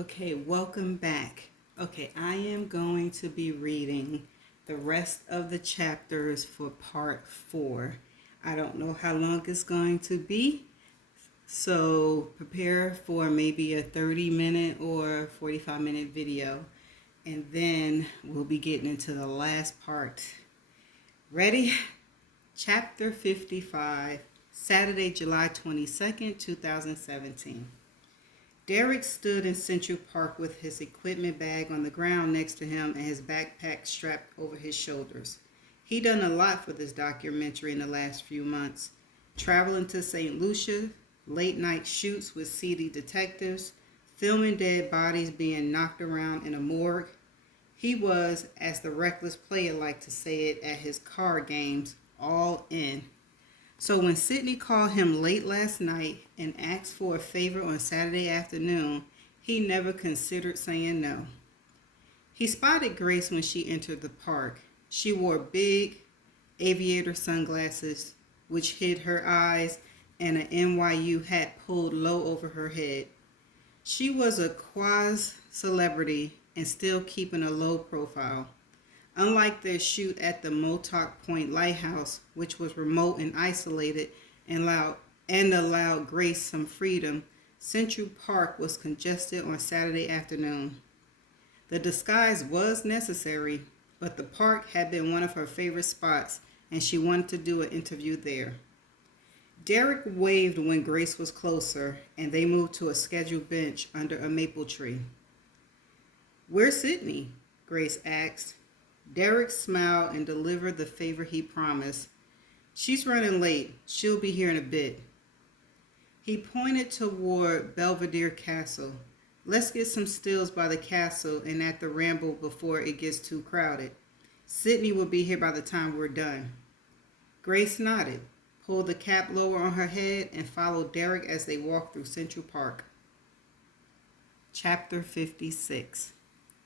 Okay, welcome back. Okay, I am going to be reading the rest of the chapters for part 4. I don't know how long it's going to be, so prepare for maybe a 30-minute or 45-minute video, and then we'll be getting into the last part. Ready? Chapter 55, Saturday, July 22nd, 2017. Derek stood in Central Park with his equipment bag on the ground next to him and his backpack strapped over his shoulders. He'd done a lot for this documentary in the last few months, traveling to St. Lucia, late night shoots with seedy detectives, filming dead bodies being knocked around in a morgue. He was, as the reckless player liked to say it at his card games, all in. So when Sydney called him late last night and asked for a favor on Saturday afternoon, he never considered saying no. He spotted Grace when she entered the park. She wore big aviator sunglasses, which hid her eyes, and an NYU hat pulled low over her head. She was a quasi-celebrity and still keeping a low profile. Unlike their shoot at the Motoc Point Lighthouse, which was remote and isolated and allowed Grace some freedom, Central Park was congested on Saturday afternoon. The disguise was necessary, but the park had been one of her favorite spots, and she wanted to do an interview there. Derek waved when Grace was closer, and they moved to a scheduled bench under a maple tree. "Where's Sydney?" Grace asked. Derek smiled and delivered the favor he promised. "She's running late. She'll be here in a bit." He pointed toward Belvedere Castle. "Let's get some stills by the castle and at the Ramble before it gets too crowded. Sydney will be here by the time we're done." Grace nodded, pulled the cap lower on her head, and followed Derek as they walked through Central Park. Chapter 56.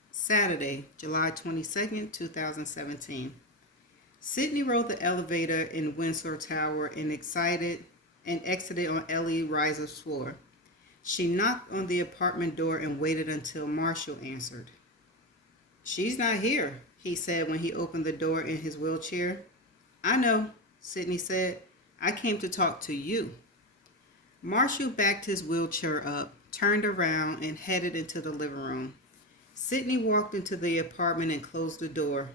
Saturday, July 22nd, 2017. Sydney rode the elevator in Windsor Tower and exited on Ellie Riser's floor. She knocked on the apartment door and waited until Marshall answered. "She's not here," he said when he opened the door in his wheelchair. "I know," Sydney said. "I came to talk to you." Marshall backed his wheelchair up, turned around, and headed into the living room. Sydney walked into the apartment and closed the door.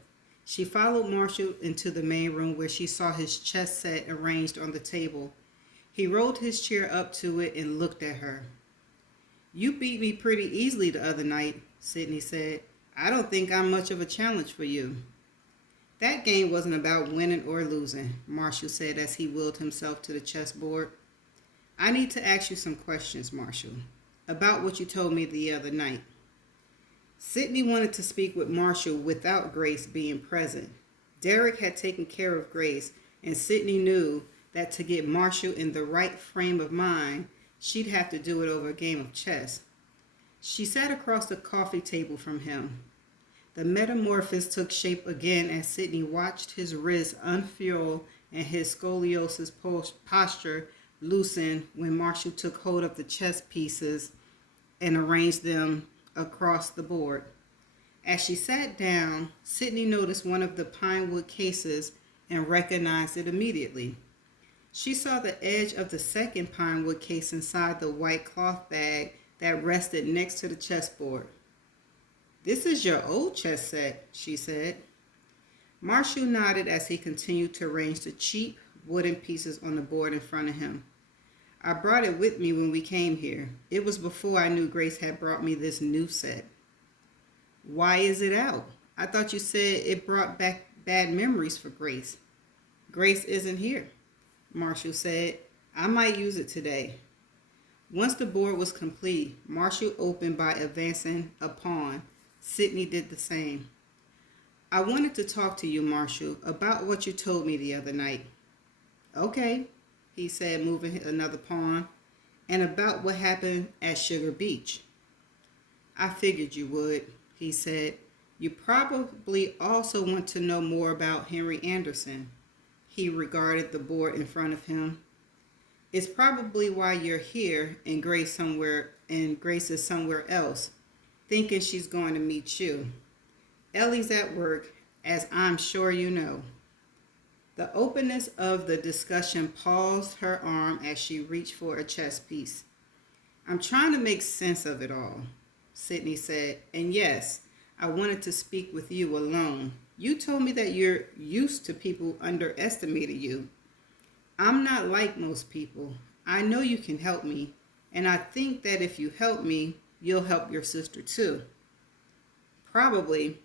She followed Marshall into the main room where she saw his chess set arranged on the table. He rolled his chair up to it and looked at her. "You beat me pretty easily the other night," Sydney said. "I don't think I'm much of a challenge for you." "That game wasn't about winning or losing," Marshall said as he wheeled himself to the chessboard. "I need to ask you some questions, Marshall, about what you told me the other night." Sydney wanted to speak with Marshall without Grace being present. Derek had taken care of Grace, and Sydney knew that to get Marshall in the right frame of mind, she'd have to do it over a game of chess. She sat across the coffee table from him. The metamorphosis took shape again as Sydney watched his wrists unfurl and his scoliosis posture loosen when Marshall took hold of the chess pieces and arranged them across the board. As she sat down, Sydney noticed one of the pine wood cases and recognized it immediately. She saw the edge of the second pine wood case inside the white cloth bag that rested next to the chessboard. "This is your old chess set," she said. Marshall nodded as he continued to arrange the cheap wooden pieces on the board in front of him. "I brought it with me when we came here. It was before I knew Grace had brought me this new set." "Why is it out? I thought you said it brought back bad memories for Grace." "Grace isn't here," Marshall said. "I might use it today." Once the board was complete, Marshall opened by advancing a pawn. Sydney did the same. "I wanted to talk to you, Marshall, about what you told me the other night." "Okay," he said, moving another pawn, "and about what happened at Sugar Beach." "I figured you would," he said. "You probably also want to know more about Henry Anderson." He regarded the board in front of him. "It's probably why you're here and Grace is somewhere else. thinking she's going to meet you. Ellie's at work, as I'm sure you know. The openness of the discussion paused her arm as she reached for a chess piece. I'm trying to make sense of it all, Sydney said. And yes, I wanted to speak with you alone. You told me that you're used to people underestimating you. I'm not like most people. I know you can help me, and I think that if you help me, you'll help your sister too. Probably,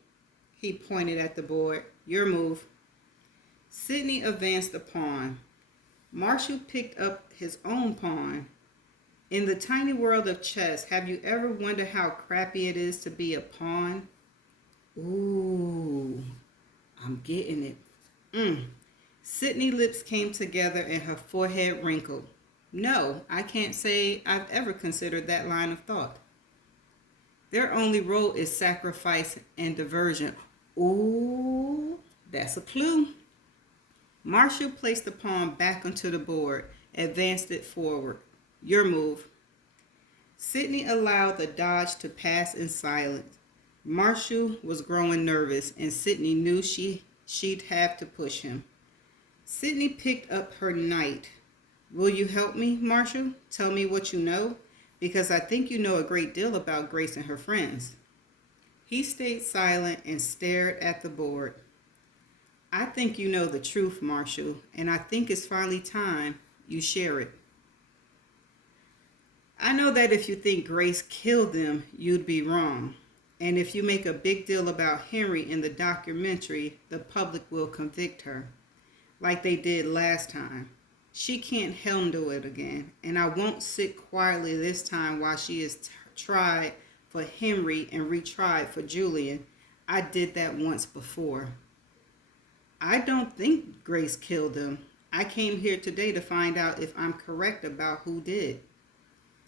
he pointed at the board. Your move. Sydney advanced a pawn. Marshall picked up his own pawn. In the tiny world of chess, have you ever wondered how crappy it is to be a pawn? Ooh, I'm getting it. Sydney's lips came together and her forehead wrinkled. No, I can't say I've ever considered that line of thought. Their only role is sacrifice and diversion. Ooh, that's a clue. Marshall placed the pawn back onto the board, advanced it forward. Your move. Sydney allowed the dodge to pass in silence. Marshall was growing nervous, and Sydney knew she'd have to push him. Sydney picked up her knight. Will you help me, Marshall? Tell me what you know? Because I think you know a great deal about Grace and her friends. He stayed silent and stared at the board. I think you know the truth, Marshall, and I think it's finally time you share it. I know that if you think Grace killed them, you'd be wrong. And if you make a big deal about Henry in the documentary, the public will convict her, like they did last time. She can't handle it again, and I won't sit quietly this time while she is tried for Henry and retried for Julian. I did that once before. I don't think Grace killed them. I came here today to find out if I'm correct about who did.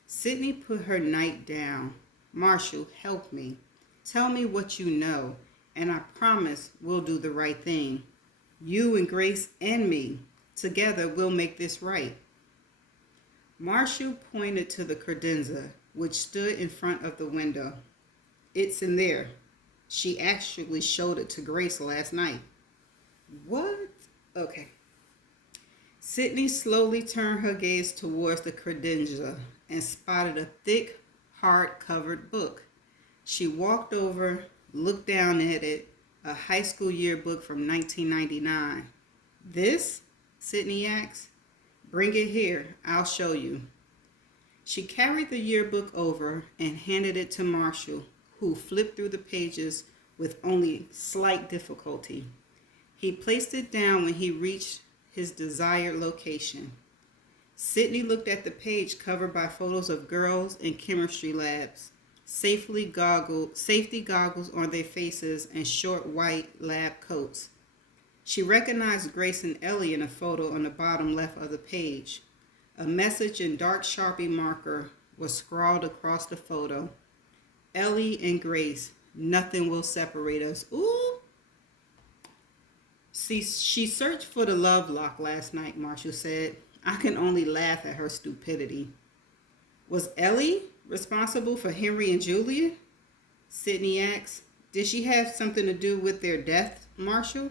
Sydney put her knight down. Marshall, help me. Tell me what you know, and I promise we'll do the right thing. You and Grace and me. Together we'll make this right. Marshall pointed to the credenza, which stood in front of the window. It's in there. She actually showed it to Grace last night. What? Okay. Sydney slowly turned her gaze towards the credenza and spotted a thick, hard-covered book. She walked over, looked down at it, a high school yearbook from 1999. This? Sydney asked. Bring it here. I'll show you. She carried the yearbook over and handed it to Marshall, who flipped through the pages with only slight difficulty. He placed it down when he reached his desired location. Sydney looked at the page covered by photos of girls in chemistry labs, safety goggles on their faces, and short white lab coats. She recognized Grace and Ellie in a photo on the bottom left of the page. A message in dark Sharpie marker was scrawled across the photo. Ellie and Grace, nothing will separate us. Ooh! See, she searched for the love lock last night, Marshall said. I can only laugh at her stupidity. Was Ellie responsible for Henry and Julia? Sydney asked. Did she have something to do with their death, Marshall?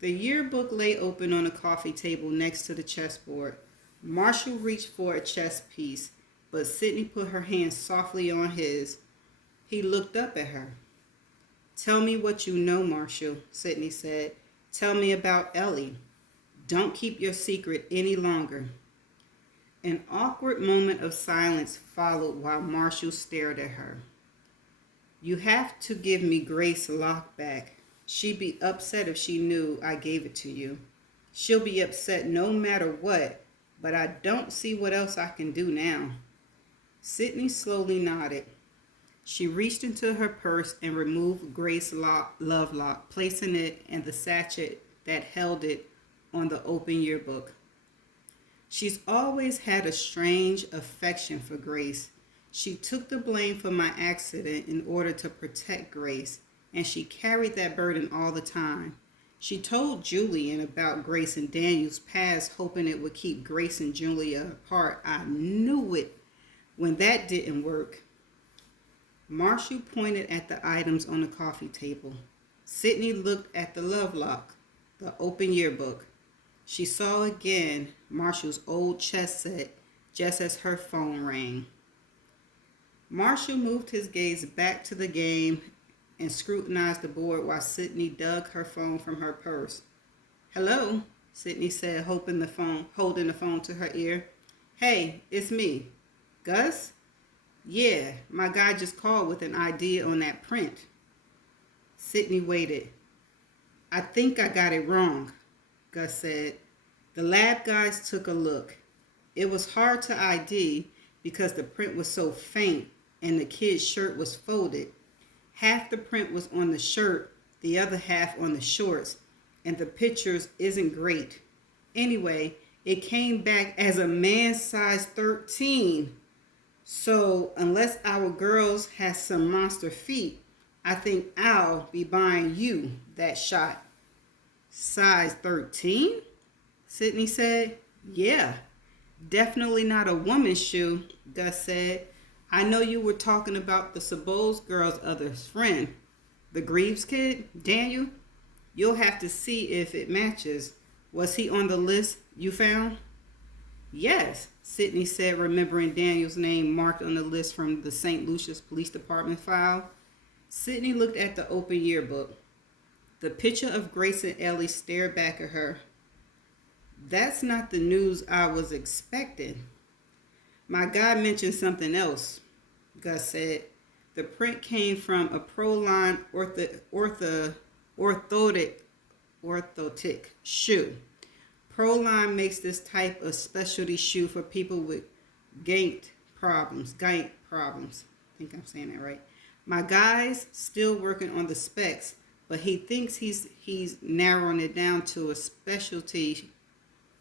The yearbook lay open on a coffee table next to the chessboard. Marshall reached for a chess piece, but Sydney put her hand softly on his. He looked up at her. Tell me what you know, Marshall, Sydney said. Tell me about Ellie. Don't keep your secret any longer. An awkward moment of silence followed while Marshall stared at her. You have to give me Grace lock back. She'd be upset if she knew I gave it to you. She'll be upset no matter what, but I don't see what else I can do now. Sydney slowly nodded. She reached into her purse and removed Grace's love lock, placing it in the sachet that held it on the open yearbook. She's always had a strange affection for Grace. She took the blame for my accident in order to protect Grace, and she carried that burden all the time. She told Julian about Grace and Daniel's past, hoping it would keep Grace and Julia apart. I knew it when that didn't work. Marshall pointed at the items on the coffee table. Sydney looked at the love lock, the open yearbook. She saw again Marshall's old chess set just as her phone rang. Marshall moved his gaze back to the game and scrutinized the board while Sydney dug her phone from her purse. "Hello," Sydney said, holding the phone to her ear. "Hey, it's me. Gus? Yeah, my guy just called with an idea on that print." Sydney waited. "I think I got it wrong," Gus said. The lab guys took a look. It was hard to ID because the print was so faint and the kid's shirt was folded. Half the print was on the shirt, the other half on the shorts, and the pictures isn't great. Anyway, it came back as a man size 13. So unless our girls has some monster feet, I think I'll be buying you that shot. "Size 13? Sydney said. "Yeah, definitely not a woman's shoe," Gus said. "I know you were talking about the Sabose girl's other friend, the Greaves kid, Daniel. You'll have to see if it matches. Was he on the list you found?" "Yes," Sydney said, remembering Daniel's name marked on the list from the St. Lucia's Police Department file. Sydney looked at the open yearbook. The picture of Grace and Ellie stared back at her. "That's not the news I was expecting." "My guy mentioned something else," Gus said. "The print came from a Proline orthotic shoe. Proline makes this type of specialty shoe for people with gait problems. I think I'm saying that right. My guy's still working on the specs, but he thinks he's narrowing it down to a specialty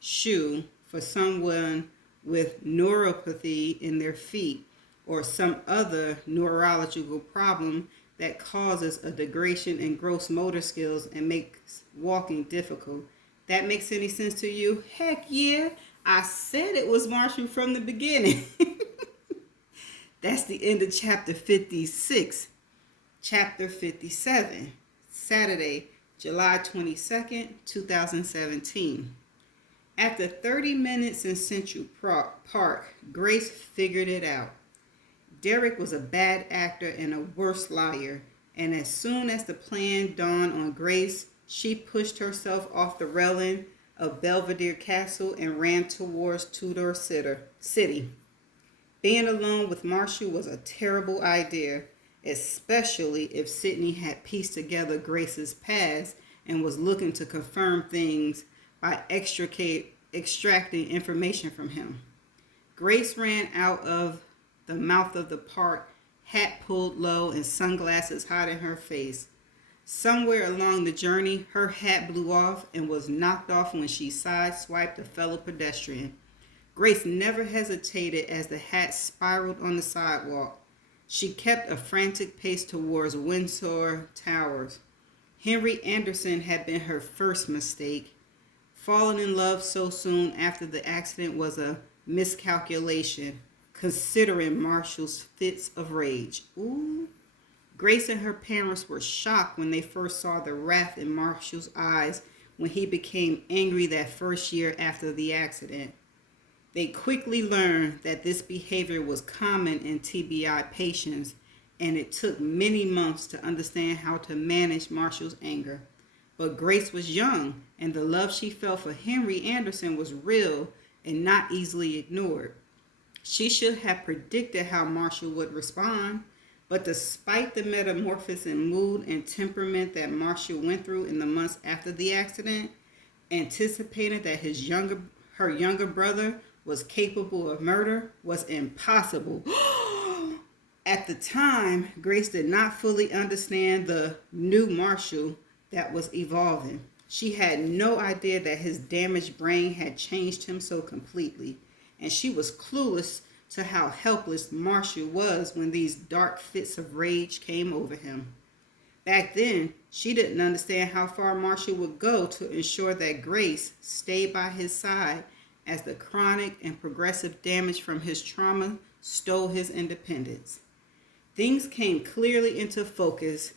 shoe for someone with neuropathy in their feet or some other neurological problem that causes a degradation in gross motor skills and makes walking difficult. That makes any sense to you?" "Heck yeah, I said it was Marshall from the beginning." That's the end of chapter 56. Chapter 57, Saturday, July 22nd, 2017. After 30 minutes in Central Park, Grace figured it out. Derek was a bad actor and a worse liar, and as soon as the plan dawned on Grace, she pushed herself off the railing of Belvedere Castle and ran towards Tudor City. Being alone with Marshall was a terrible idea, especially if Sydney had pieced together Grace's past and was looking to confirm things by extracting information from him. Grace ran out of the mouth of the park, hat pulled low and sunglasses hiding her face. Somewhere along the journey, her hat blew off and was knocked off when she sideswiped a fellow pedestrian. Grace never hesitated as the hat spiraled on the sidewalk. She kept a frantic pace towards Windsor Towers. Henry Anderson had been her first mistake. Falling in love so soon after the accident was a miscalculation, considering Marshall's fits of rage. Ooh. Grace and her parents were shocked when they first saw the wrath in Marshall's eyes when he became angry that first year after the accident. They quickly learned that this behavior was common in TBI patients, and it took many months to understand how to manage Marshall's anger. But Grace was young, and the love she felt for Henry Anderson was real and not easily ignored. She should have predicted how Marshall would respond, but despite the metamorphosis in mood and temperament that Marshall went through in the months after the accident, anticipating that her younger brother was capable of murder was impossible. At the time, Grace did not fully understand the new Marshall that was evolving. She had no idea that his damaged brain had changed him so completely, and she was clueless to how helpless Marshall was when these dark fits of rage came over him. Back then, she didn't understand how far Marshall would go to ensure that Grace stayed by his side as the chronic and progressive damage from his trauma stole his independence. Things came clearly into focus.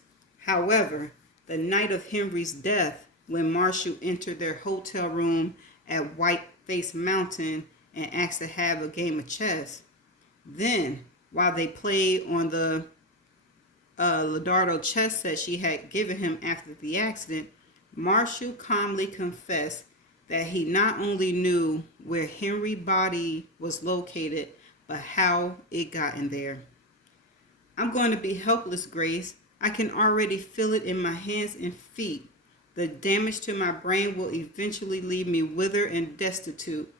However, the night of Henry's death, when Marshall entered their hotel room at Whiteface Mountain and asked to have a game of chess, then, while they played on the Lardo chess set she had given him after the accident, Marshall calmly confessed that he not only knew where Henry's body was located, but how it got in there. I'm going to be helpless, Grace. I can already feel it in my hands and feet. The damage to my brain will eventually leave me withered and destitute.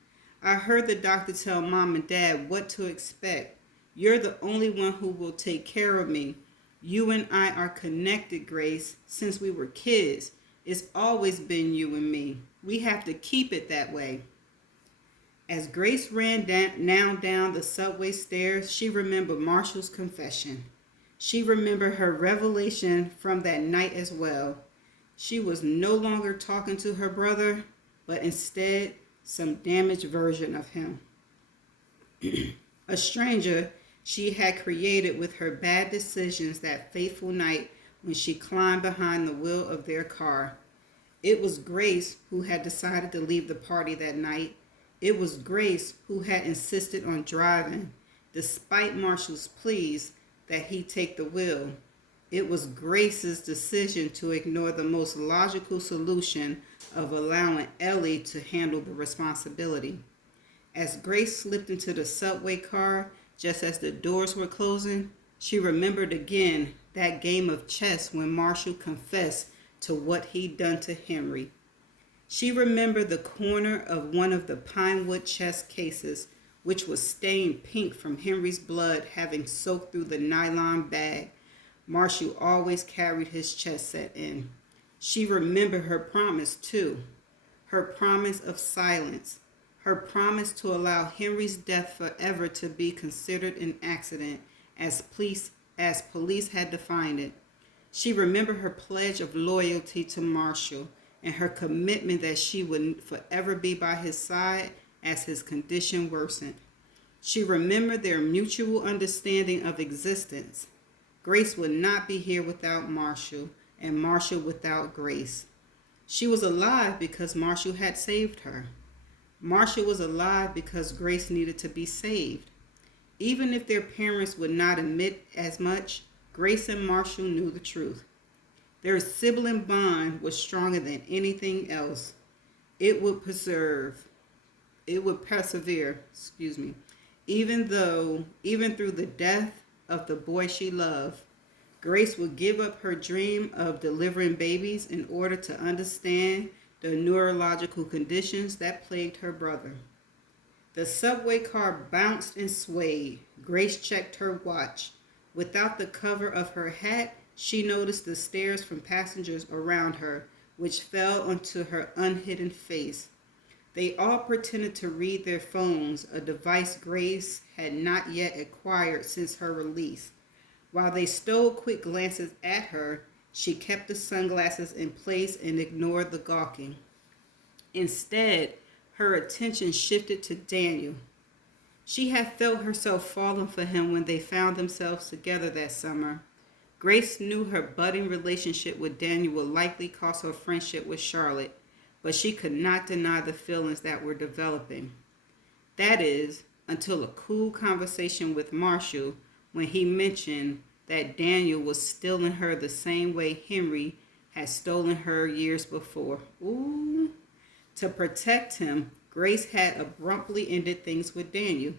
I heard the doctor tell Mom and Dad what to expect. You're the only one who will take care of me. You and I are connected, Grace, since we were kids. It's always been you and me. We have to keep it that way. As Grace ran down the subway stairs, she remembered Marshall's confession. She remembered her revelation from that night as well. She was no longer talking to her brother, but instead some damaged version of him. A stranger she had created with her bad decisions that fateful night when she climbed behind the wheel of their car. It was Grace who had decided to leave the party that night. It was Grace who had insisted on driving, despite Marshall's pleas that he take the wheel. It was Grace's decision to ignore the most logical solution of allowing Ellie to handle the responsibility. As Grace slipped into the subway car, just as the doors were closing, she remembered again that game of chess when Marshall confessed to what he'd done to Henry. She remembered the corner of one of the pinewood chess cases, which was stained pink from Henry's blood having soaked through the nylon bag Marshall always carried his chess set in. She remembered her promise, too. Her promise of silence. Her promise to allow Henry's death forever to be considered an accident, as police had defined it. She remembered her pledge of loyalty to Marshall and her commitment that she would forever be by his side as his condition worsened. She remembered their mutual understanding of existence. Grace would not be here without Marshall, and Marshall without Grace. She was alive because Marshall had saved her. Marshall was alive because Grace needed to be saved. Even if their parents would not admit as much, Grace and Marshall knew the truth. Their sibling bond was stronger than anything else. It would persevere, even through the death of the boy she loved. Grace would give up her dream of delivering babies in order to understand the neurological conditions that plagued her brother. The subway car bounced and swayed. Grace checked her watch. Without the cover of her hat, she noticed the stares from passengers around her, which fell onto her unhidden face. They all pretended to read their phones, a device Grace had not yet acquired since her release. While they stole quick glances at her, she kept the sunglasses in place and ignored the gawking. Instead, her attention shifted to Daniel. She had felt herself falling for him when they found themselves together that summer. Grace knew her budding relationship with Daniel would likely cost her friendship with Charlotte, but she could not deny the feelings that were developing. That is, until a cool conversation with Marshall when he mentioned that Daniel was stealing her the same way Henry had stolen her years before. Ooh. To protect him, Grace had abruptly ended things with Daniel.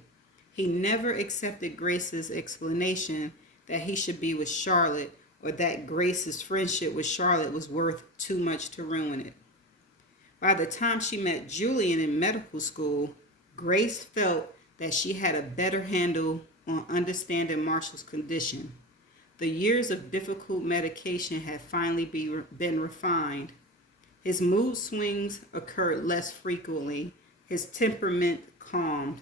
He never accepted Grace's explanation that he should be with Charlotte, or that Grace's friendship with Charlotte was worth too much to ruin it. By the time she met Julian in medical school, Grace felt that she had a better handle on understanding Marshall's condition. The years of difficult medication had finally been refined. His mood swings occurred less frequently. His temperament calmed.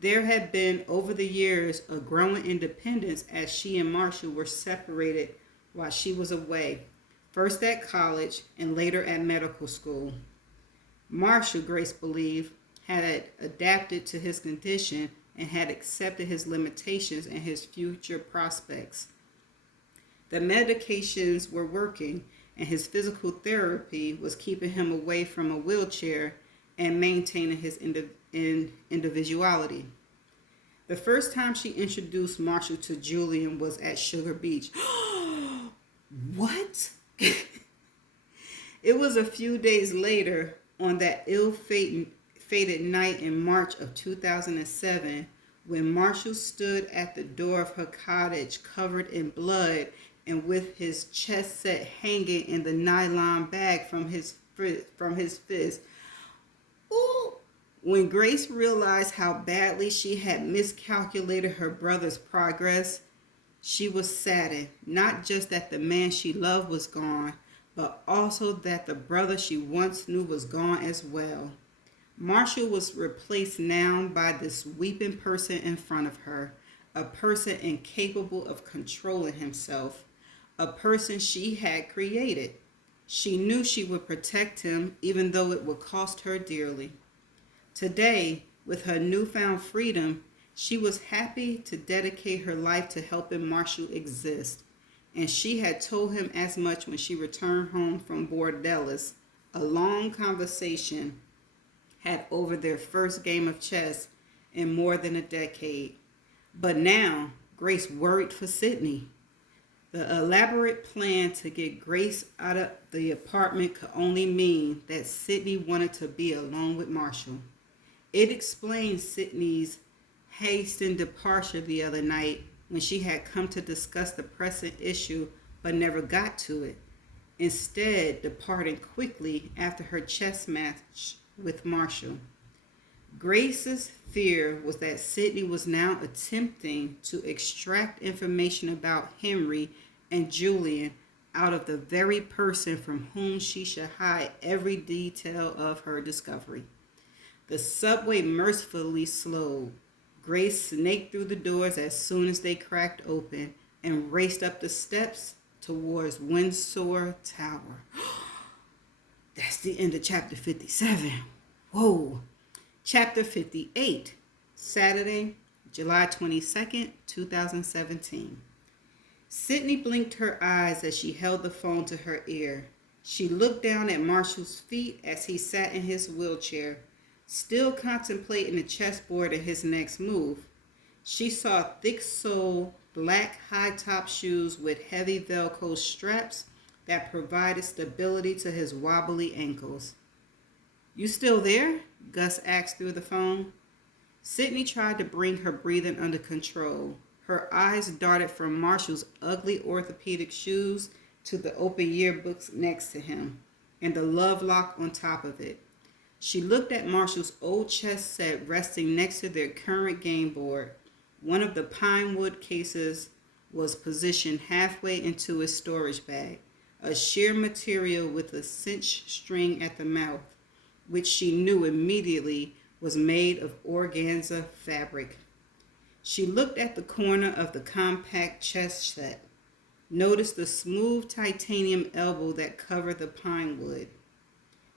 There had been, over the years, a growing independence as she and Marshall were separated while she was away, first at college and later at medical school. Marshall, Grace believed, had adapted to his condition and had accepted his limitations and his future prospects. The medications were working, and his physical therapy was keeping him away from a wheelchair and maintaining his individuality. The first time she introduced Marshall to Julian was at Sugar Beach. What? It was a few days later, on that ill-fated night in March of 2007, when Marshall stood at the door of her cottage covered in blood and with his chest set hanging in the nylon bag from his fist. Ooh! When Grace realized how badly she had miscalculated her brother's progress, she was saddened, not just that the man she loved was gone, but also that the brother she once knew was gone as well. Marshall was replaced now by this weeping person in front of her, a person incapable of controlling himself, a person she had created. She knew she would protect him even though it would cost her dearly. Today, with her newfound freedom, she was happy to dedicate her life to helping Marshall exist, and she had told him as much when she returned home from Bordellis. A long conversation had over their first game of chess in more than a decade. But now, Grace worried for Sydney. The elaborate plan to get Grace out of the apartment could only mean that Sydney wanted to be alone with Marshall. It explained Sydney's hastened departure the other night when she had come to discuss the pressing issue but never got to it, instead departing quickly after her chess match with Marshall. Grace's fear was that Sydney was now attempting to extract information about Henry and Julian out of the very person from whom she should hide every detail of her discovery. The subway mercifully slowed. Grace snaked through the doors as soon as they cracked open and raced up the steps towards Windsor Tower. That's the end of chapter 57. Whoa. Chapter 58, Saturday, July 22nd, 2017. Sydney blinked her eyes as she held the phone to her ear. She looked down at Marshall's feet as he sat in his wheelchair, still contemplating the chessboard and his next move. She saw thick-soled, black high-top shoes with heavy Velcro straps that provided stability to his wobbly ankles. "You still there?" Gus asked through the phone. Sydney tried to bring her breathing under control. Her eyes darted from Marshall's ugly orthopedic shoes to the open yearbooks next to him, and the love lock on top of it. She looked at Marshall's old chess set resting next to their current game board. One of the pine wood cases was positioned halfway into his storage bag, a sheer material with a cinch string at the mouth, which she knew immediately was made of organza fabric. She looked at the corner of the compact chess set, noticed the smooth titanium elbow that covered the pine wood.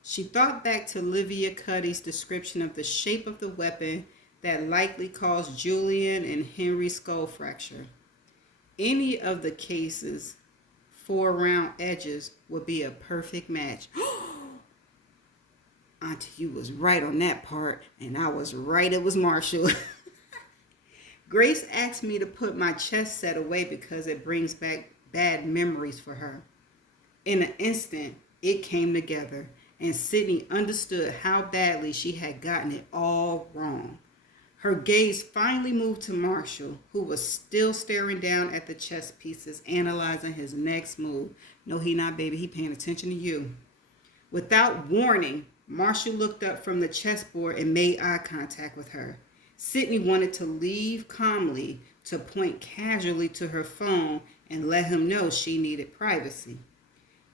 She thought back to Livia Cuddy's description of the shape of the weapon that likely caused Julian and Henry's skull fracture. Any of the case's 4 round edges would be a perfect match. Auntie, you was right on that part, and I was right, it was Marshall. Grace asked me to put my chess set away because it brings back bad memories for her. In an instant, it came together, and Sydney understood how badly she had gotten it all wrong. Her gaze finally moved to Marshall, who was still staring down at the chess pieces, analyzing his next move. No, he not, baby. He paying attention to you. Without warning, Marshall looked up from the chessboard and made eye contact with her. Sydney wanted to leave calmly, to point casually to her phone and let him know she needed privacy.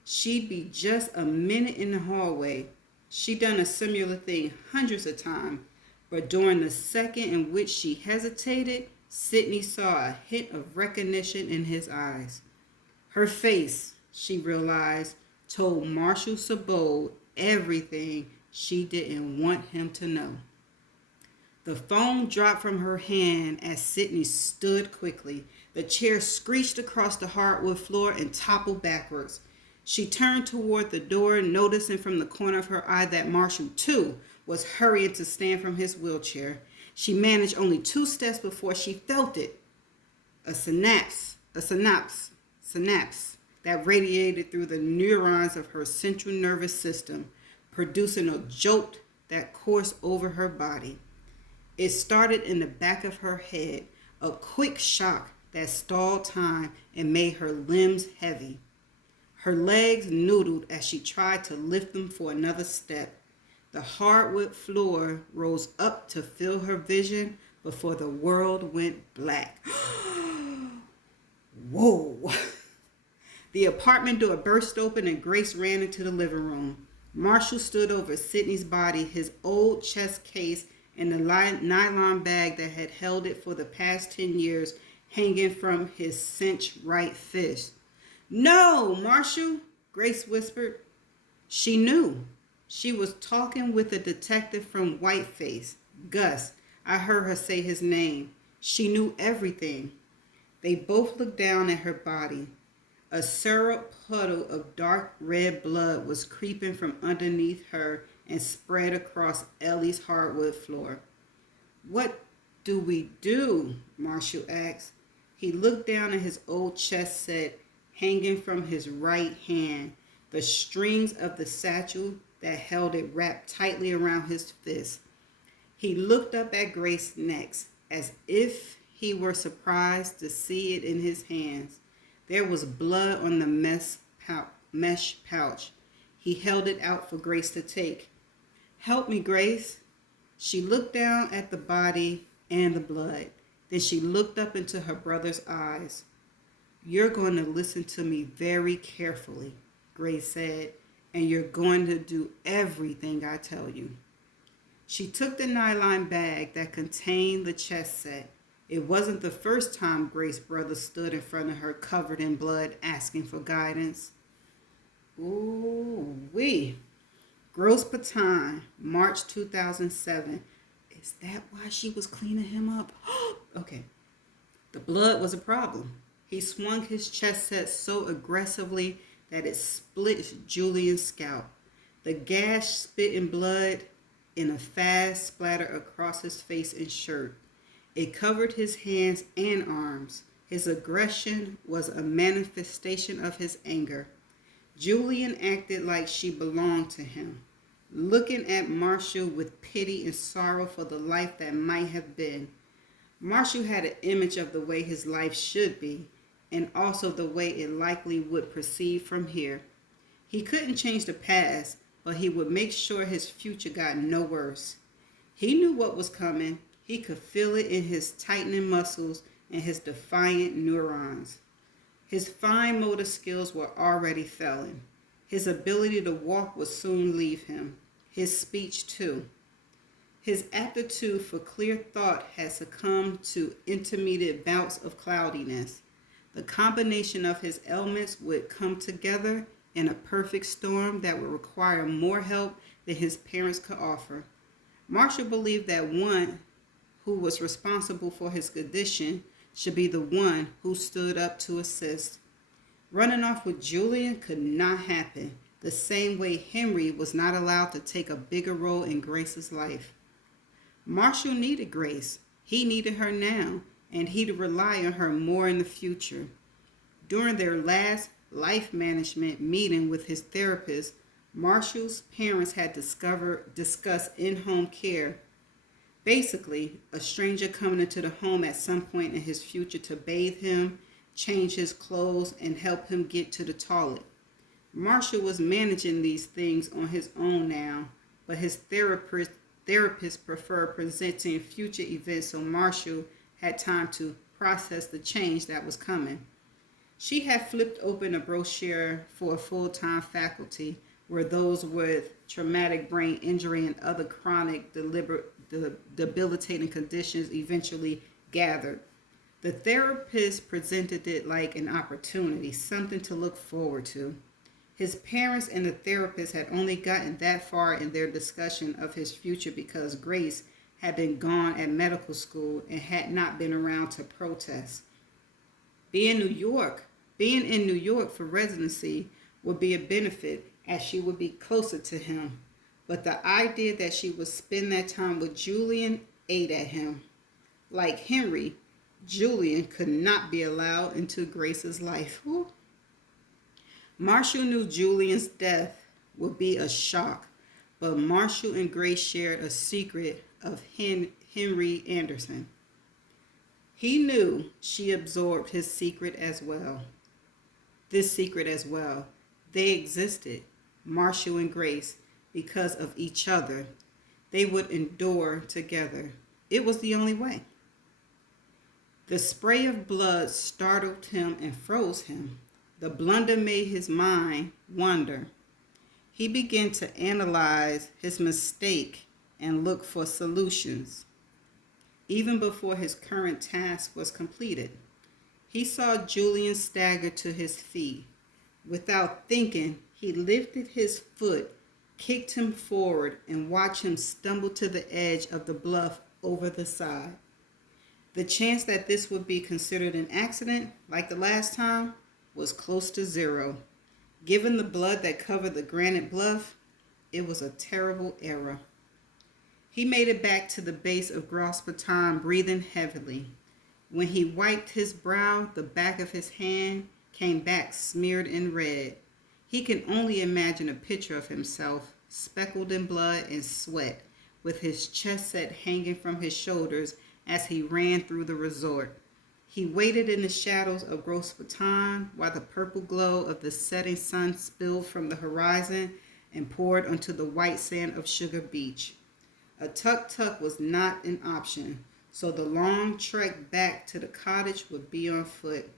She'd be just a minute in the hallway. She'd done a similar thing hundreds of times, but during the second in which she hesitated, Sydney saw a hint of recognition in his eyes. Her face, she realized, told Marshall Sabold everything she didn't want him to know. The phone dropped from her hand as Sydney stood quickly. The chair screeched across the hardwood floor and toppled backwards. She turned toward the door, noticing from the corner of her eye that Marshall, too, was hurrying to stand from his wheelchair. She managed only 2 steps before she felt it. A synapse that radiated through the neurons of her central nervous system, producing a jolt that coursed over her body. It started in the back of her head, a quick shock that stalled time and made her limbs heavy. Her legs noodled as she tried to lift them for another step. The hardwood floor rose up to fill her vision before the world went black. Whoa! The apartment door burst open and Grace ran into the living room. Marshall stood over Sydney's body, his old chest case and the nylon bag that had held it for the past 10 years hanging from his cinched right fist. "No, Marshall," Grace whispered. She knew. She was talking with a detective from Whiteface, Gus. I heard her say his name. She knew everything. They both looked down at her body. A syrup puddle of dark red blood was creeping from underneath her and spread across Ellie's hardwood floor. "What do we do?" Marshall asked. He looked down at his old chest set hanging from his right hand, the strings of the satchel that held it wrapped tightly around his fist. He looked up at Grace next, as if he were surprised to see it in his hands. There was blood on the mesh pouch. He held it out for Grace to take. "Help me, Grace." She looked down at the body and the blood. Then she looked up into her brother's eyes. "You're going to listen to me very carefully," Grace said, "and you're going to do everything I tell you." She took the nylon bag that contained the chest set. It wasn't the first time Grace's brother stood in front of her covered in blood asking for guidance. Ooh-wee. Grosse Pointe, March 2007. Is that why she was cleaning him up? Okay. The blood was a problem. He swung his chest set so aggressively that it split Julian's scalp. The gash spit in blood in a fast splatter across his face and shirt. It covered his hands and arms. His aggression was a manifestation of his anger. Julian acted like she belonged to him, looking at Marshall with pity and sorrow for the life that might have been. Marshall had an image of the way his life should be, and also the way it likely would proceed from here. He couldn't change the past, but he would make sure his future got no worse. He knew what was coming. He could feel it in his tightening muscles and his defiant neurons. His fine motor skills were already failing. His ability to walk would soon leave him. His speech, too. His aptitude for clear thought had succumbed to intermittent bouts of cloudiness. The combination of his ailments would come together in a perfect storm that would require more help than his parents could offer. Marshall believed that one who was responsible for his condition should be the one who stood up to assist. Running off with Julian could not happen, the same way Henry was not allowed to take a bigger role in Grace's life. Marshall needed Grace. He needed her now, and he'd rely on her more in the future. During their last life management meeting with his therapist, Marshall's parents had discussed in-home care. Basically, a stranger coming into the home at some point in his future to bathe him, change his clothes, and help him get to the toilet. Marshall was managing these things on his own now, but his therapist preferred presenting future events so Marshall had time to process the change that was coming. She had flipped open a brochure for a full-time faculty where those with traumatic brain injury and other chronic debilitating conditions eventually gathered. The therapist presented it like an opportunity, something to look forward to. His parents and the therapist had only gotten that far in their discussion of his future because Grace had been gone at medical school and had not been around to protest. Being being in New York for residency would be a benefit as she would be closer to him. But the idea that she would spend that time with Julian ate at him. Like Henry, Julian could not be allowed into Grace's life. Ooh. Marshall knew Julian's death would be a shock, but Marshall and Grace shared a secret of Henry Anderson. He knew she absorbed his secret as well. This secret as well. They existed, Marshall and Grace, because of each other. They would endure together. It was the only way. The spray of blood startled him and froze him. The blunder made his mind wander. He began to analyze his mistake and look for solutions. Even before his current task was completed, he saw Julian stagger to his feet. Without thinking, he lifted his foot, kicked him forward, and watched him stumble to the edge of the bluff over the side. The chance that this would be considered an accident, like the last time, was close to zero. Given the blood that covered the granite bluff, it was a terrible error. He made it back to the base of Gros Baton, breathing heavily. When he wiped his brow, the back of his hand came back smeared in red. He can only imagine a picture of himself, speckled in blood and sweat, with his chest set hanging from his shoulders as he ran through the resort. He waited in the shadows of Gros Baton while the purple glow of the setting sun spilled from the horizon and poured onto the white sand of Sugar Beach. A tuk-tuk was not an option, so the long trek back to the cottage would be on foot.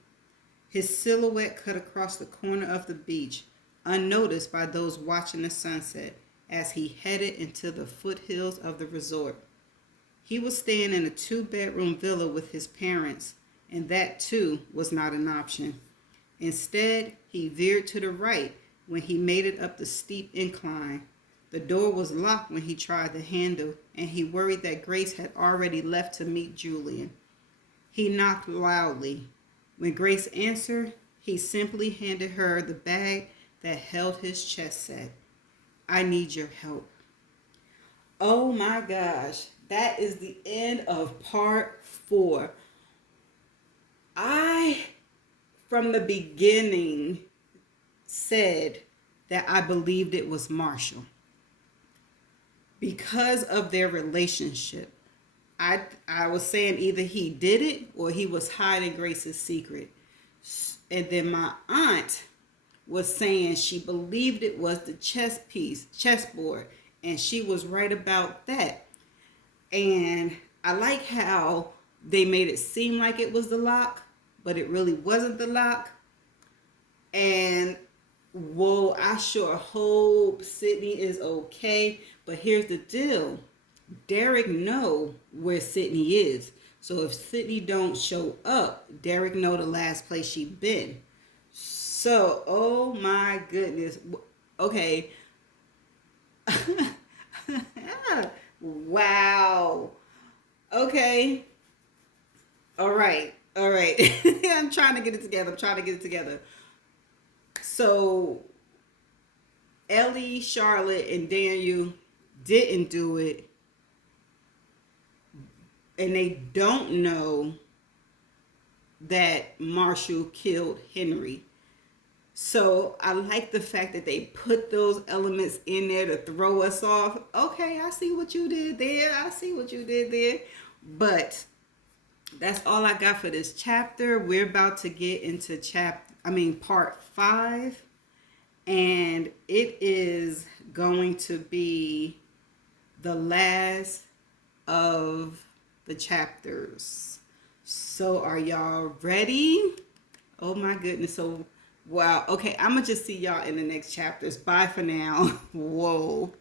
His silhouette cut across the corner of the beach, unnoticed by those watching the sunset, as he headed into the foothills of the resort. He was staying in a 2-bedroom villa with his parents, and that too was not an option. Instead, he veered to the right when he made it up the steep incline. The door was locked when he tried the handle, and he worried that Grace had already left to meet Julian. He knocked loudly. When Grace answered, he simply handed her the bag that held his chest set. "I need your help." Oh my gosh, that is the end of part 4. I, from the beginning, said that I believed it was Marshall. Because of their relationship, I was saying either he did it or he was hiding Grace's secret. And then my aunt was saying she believed it was the chessboard, and she was right about that. And I like how they made it seem like it was the lock, but it really wasn't the lock. And whoa, I sure hope Sydney is okay. But here's the deal. Derek know where Sydney is. So if Sydney don't show up, Derek know the last place she been. So, oh my goodness. Okay. Wow. Okay. All right. I'm trying to get it together. So, Ellie, Charlotte, and Daniel didn't do it. And they don't know that Marshall killed Henry. So I like the fact that they put those elements in there to throw us off. Okay, I see what you did there. But that's all I got for this chapter. We're about to get into part 5. And it is going to be the last of the chapters. So are y'all ready? Oh my goodness. So, wow. Okay, I'm going to just see y'all in the next chapters. Bye for now. Whoa.